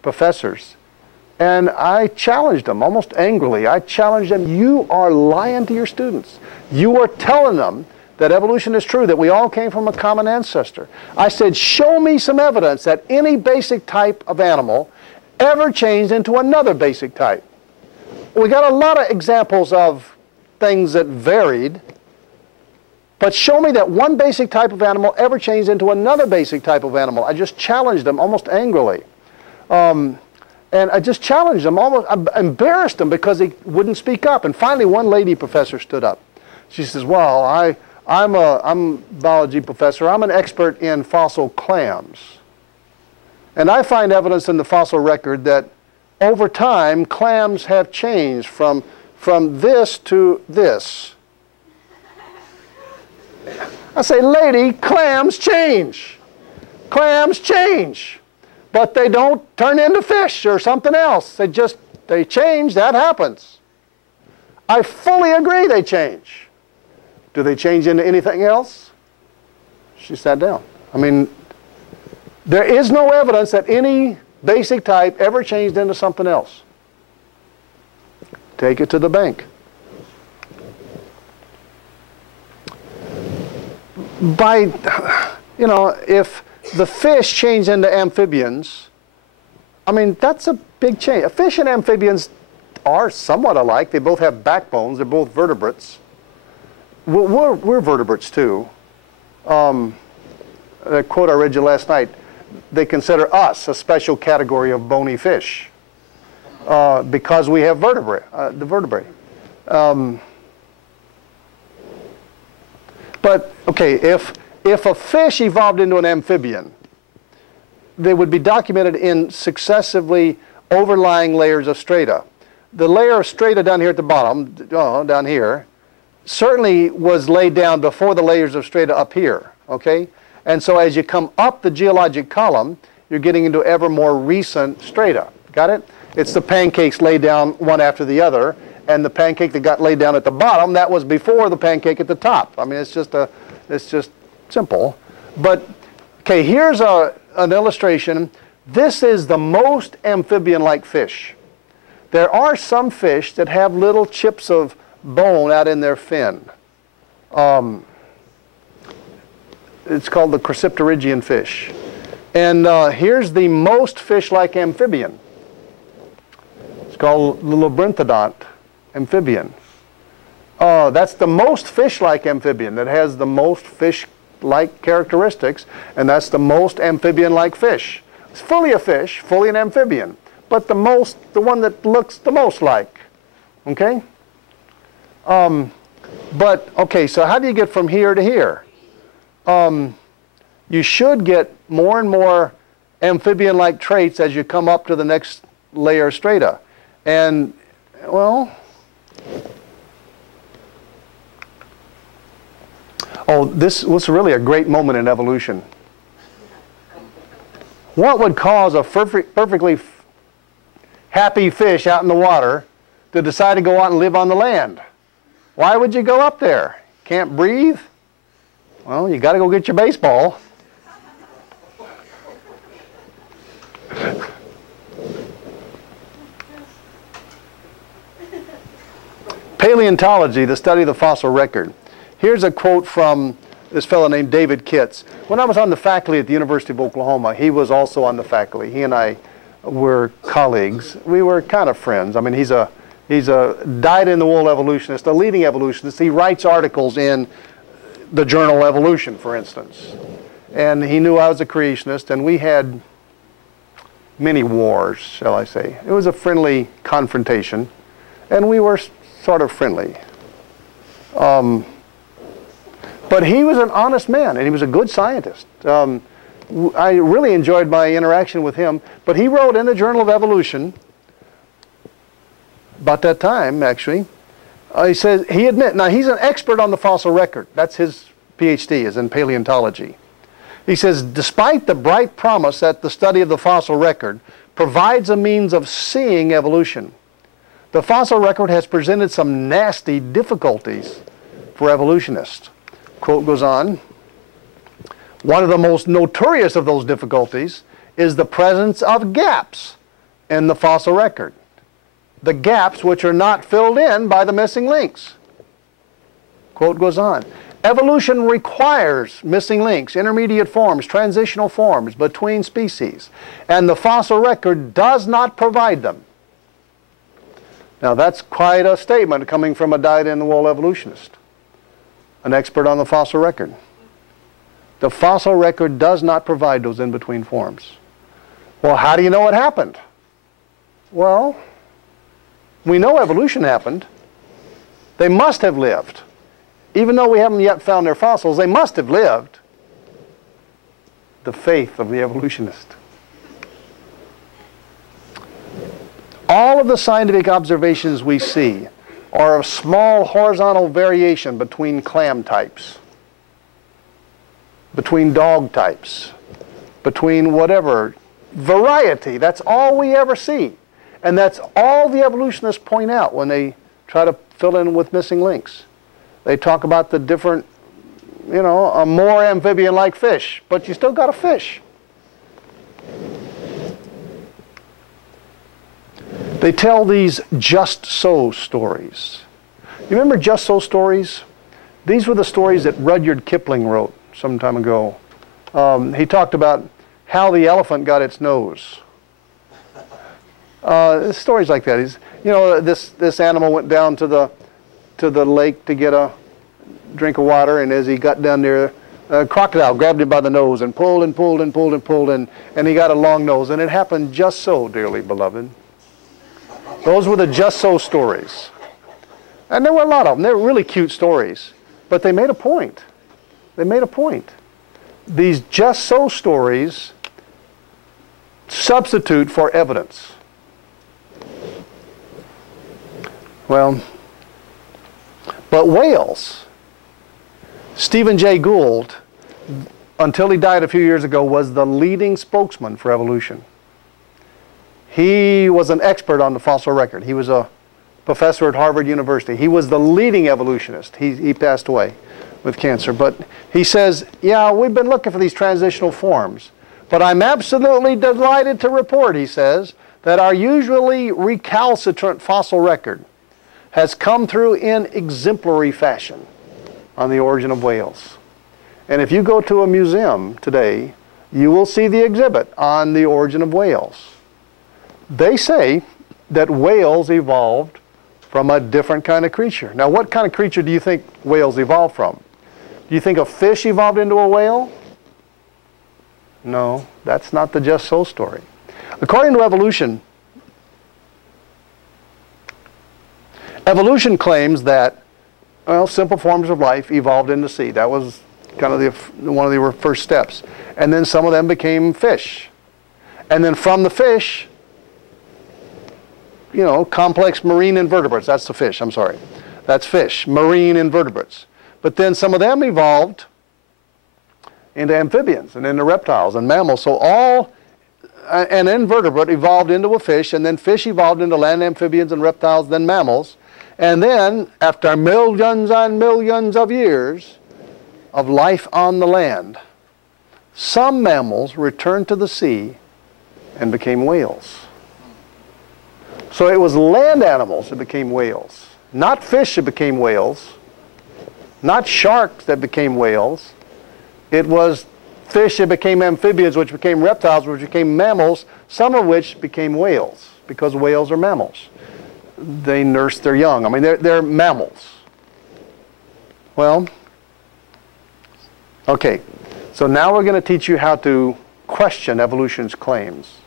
professors, and I challenged them almost angrily. I challenged them, you are lying to your students. You are telling them that evolution is true, that we all came from a common ancestor. I said, show me some evidence that any basic type of animal ever changed into another basic type. We got a lot of examples of things that varied, but show me that one basic type of animal ever changed into another basic type of animal. I just challenged them almost angrily. And I just challenged them, almost I embarrassed them because they wouldn't speak up. And finally, one lady professor stood up. She says, well, I'm a biology professor. I'm an expert in fossil clams. And I find evidence in the fossil record that over time, clams have changed from this to this. I say, lady, clams change. Clams change. But they don't turn into fish or something else. They change, that happens. I fully agree they change. Do they change into anything else? She sat down. I mean, there is no evidence that any basic type ever changed into something else. Take it to the bank. If the fish change into amphibians, I mean, that's a big change. A fish and amphibians are somewhat alike. They both have backbones. They're both vertebrates. We're vertebrates too. The quote I read you last night, they consider us a special category of bony fish because we have the vertebrae. But, okay, if a fish evolved into an amphibian, they would be documented in successively overlying layers of strata. The layer of strata down here at the bottom, down here, certainly was laid down before the layers of strata up here, okay? And so as you come up the geologic column, you're getting into ever more recent strata. Got it? It's the pancakes laid down one after the other, and the pancake that got laid down at the bottom, that was before the pancake at the top. I mean, it's just simple. But, okay, here's an illustration. This is the most amphibian-like fish. There are some fish that have little chips of bone out in their fin. It's called the cryptorhynchian fish. And here's the most fish-like amphibian. It's called the labyrinthodont amphibian. That's the most fish-like amphibian that has the most fish-like characteristics, and that's the most amphibian-like fish. It's fully a fish, fully an amphibian, but the one that looks the most like. Okay? Okay, so how do you get from here to here? You should get more and more amphibian-like traits as you come up to the next layer of strata. And, well, this was really a great moment in evolution. What would cause a perfectly happy fish out in the water to decide to go out and live on the land? Why would you go up there? Can't breathe? Well, you got to go get your baseball. Paleontology, the study of the fossil record. Here's a quote from this fellow named David Kitts. When I was on the faculty at the University of Oklahoma, he was also on the faculty. He and I were colleagues. We were kind of friends. I mean, he's a dyed-in-the-wool evolutionist, a leading evolutionist. He writes articles in the journal Evolution, for instance. And he knew I was a creationist, and we had many wars, shall I say. It was a friendly confrontation, and we were sort of friendly. But he was an honest man, and he was a good scientist. I really enjoyed my interaction with him, but he wrote in the Journal of Evolution, about that time, actually, he says, now he's an expert on the fossil record. That's his PhD, is in paleontology. He says, despite the bright promise that the study of the fossil record provides a means of seeing evolution, the fossil record has presented some nasty difficulties for evolutionists. Quote goes on, one of the most notorious of those difficulties is the presence of gaps in the fossil record. The gaps which are not filled in by the missing links. Quote goes on. Evolution requires missing links, intermediate forms, transitional forms between species, and the fossil record does not provide them. Now that's quite a statement coming from a dyed-in-the-wool evolutionist, an expert on the fossil record. The fossil record does not provide those in-between forms. Well, how do you know it happened? Well, we know evolution happened. They must have lived. Even though we haven't yet found their fossils, they must have lived. The faith of the evolutionist. All of the scientific observations we see are a small horizontal variation between clam types, between dog types, between whatever. Variety, that's all we ever see. And that's all the evolutionists point out when they try to fill in with missing links. They talk about the different, you know, a more amphibian-like fish, but you still got a fish. They tell these just so stories. You remember just so stories? These were the stories that Rudyard Kipling wrote some time ago. He talked about how the elephant got its nose. Stories like that. You know, this animal went down to the lake to get a drink of water, and as he got down there, a crocodile grabbed him by the nose and pulled and pulled and pulled and pulled, and he got a long nose. And it happened just so, dearly beloved. Those were the just so stories. And there were a lot of them. They were really cute stories. But they made a point. They made a point. These just so stories substitute for evidence. Well, but whales, Stephen Jay Gould, until he died a few years ago, was the leading spokesman for evolution. He was an expert on the fossil record. He was a professor at Harvard University. He was the leading evolutionist. He passed away with cancer. But he says, yeah, we've been looking for these transitional forms. But I'm absolutely delighted to report, he says, that our usually recalcitrant fossil record has come through in exemplary fashion on the origin of whales. And if you go to a museum today, you will see the exhibit on the origin of whales. They say that whales evolved from a different kind of creature. Now, what kind of creature do you think whales evolved from? Do you think a fish evolved into a whale? No, that's not the just so story. According to evolution, evolution claims that, well, simple forms of life evolved in the sea. That was kind of one of the first steps. And then some of them became fish. And then from the fish, you know, complex marine invertebrates. That's the fish, I'm sorry. That's fish, marine invertebrates. But then some of them evolved into amphibians and into reptiles and mammals. So an invertebrate evolved into a fish, and then fish evolved into land amphibians and reptiles, then mammals. And then, after millions and millions of years of life on the land, some mammals returned to the sea and became whales. So it was land animals that became whales, not fish that became whales, not sharks that became whales. It was fish that became amphibians, which became reptiles, which became mammals, some of which became whales, because whales are mammals. They nurse their young. I mean, they're mammals. Well, okay. So now we're going to teach you how to question evolution's claims.